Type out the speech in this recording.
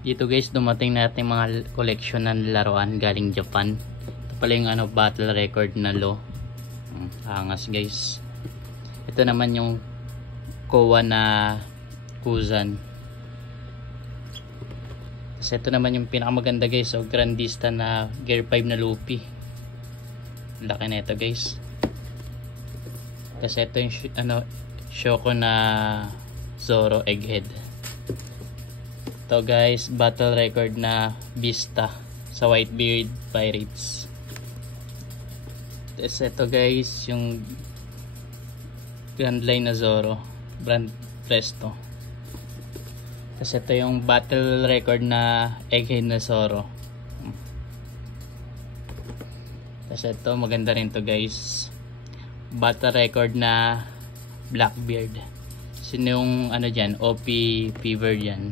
Dito guys, dumating natin mga collection ng laruan galing Japan. Ito pala yung battle record na low. Angas guys. Ito naman yung Kowa na Kuzan. Tapos ito naman yung pinakamaganda guys, o Grandista na Gear 5 na Luffy. Laki na ito guys. Kasi ito yung Shoko na Zoro Egghead. Ito guys, battle record na Vista sa Whitebeard Pirates. Tapos ito guys, yung Grand Line na Zoro Brand Presto. Tapos ito yung battle record na Egghead na Zoro. Tapos ito, maganda rin to guys, battle record na Blackbeard. Sino yung dyan, OP Fever dyan.